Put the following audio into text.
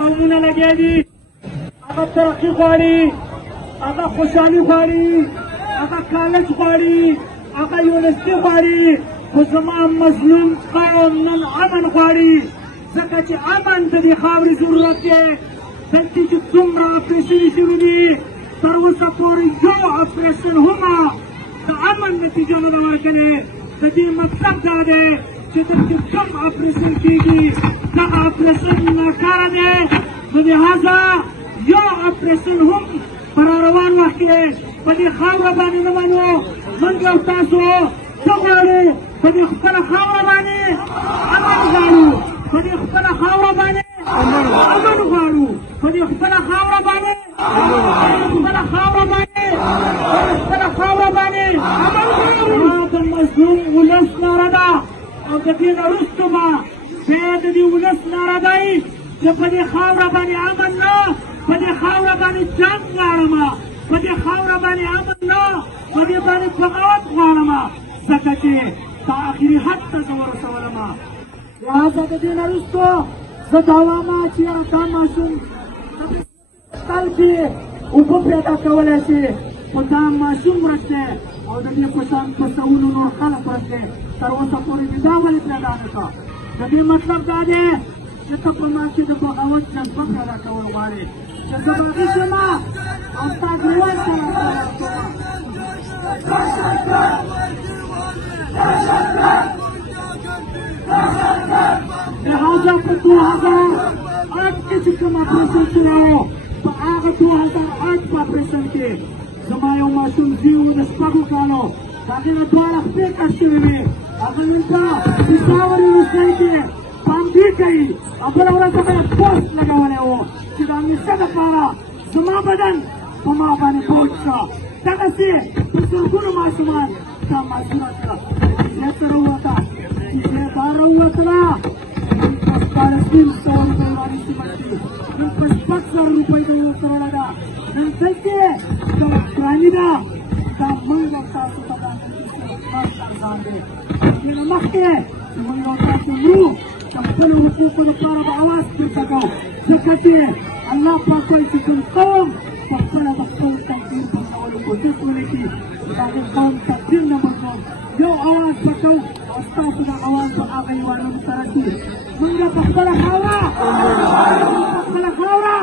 قومونه لګیا دي، هغه ترقي غواړي، هغه خوشحالي غواړي، هغه کالج غواړي، هغه یونیورسټي غواړي، خو زما مظلوم قوم نن امن غواړي، ځکه چې امن د دې خاورې ضرورت دی. دلته چې څومره اپریشنې شوي دي تر اوسه پورې یو اپریشن هم د امن نتیجه نه ده ورکړې. د دې مطلب دا دی چې دلته کوم اپریشن کېږي دغه اپریشن ناکاره دی. نو لهذا یو اپریشن هم په راروان وخت کې په دې خاوره باندې نه منو. موږ او تاسو څه غواړو؟ په دې خپله خاوره باندې امن غواړو، په دې خپله خاوره باندې امن غواړو، په دې خپله خاوره باندې خپله خاوره باندې خپله خاوره باندې امن غواړو. دا د مظلوم ولس ناره ده او د دې نه وروسته به بیا د دې ولس ناره دی چې په دې خاوره باندې امن نه، په دې خاوره باندې جنګ غواړمه، په دې خاوره باندې امن نه، په دې باندې بغاوت غواړمه، ځکه چې په آخري حد ته زه ورسولمه. لهذا د دې نه وروسته زه دعوا ما چې دا ماشوم تل کې اوبه پیدا کولی شي، خو دا ماشوم ورک دی او د دې په شان په سوونو نور خلک ورک دی. تر اوسه پورې دې دا ولې پیدا نه کړه؟ د دې مطلب دا دی چې ته په ما کې د بغاوت جذبه پیدا کول غواړې چې زه باغي شم او ستا ګریوان سره لهذا په 2008 کې چې کوم اپریشن شوی و، په هغه 2008 په اپریشن کې زما یو ماشوم زوی و د شپږو کالو، د هغې نه دواړه خپې کش شوې وې. هغه نن په پېښور یونیورسټۍ کې پامدې کوي او بله ورځ هغه یې پوسټ لګولی و چې د همیشه دپاره زما بدن په ما باندې بوج شه. دغسې په زرګونو ماشومان دا ماشومه کړه کیسې سره ووته، کیسې بار راووتله. نن په 1500 روپۍ سیمه کې نن په 600 روپۍ د ورکوله ده. نن دلته یوه ګراني ده، دا موږ او تاسو ته باندې ارزان دی. د دې نه مخکې چې موږ یو تاسو مرو د خپلو حقوقو لپاره به اواز پورته کوو، ځکه چې الله پاک وایي چې کوم قوم په خپله د خپل تقدیر بدلولو کوشش ونکړي، د هغې قوم تقدیر نه بدلوم. یو اواز به کوو او ستاسو د اواز به هغه ایوانونو سره شي. موږ په خپله خاوره په خپله خاوره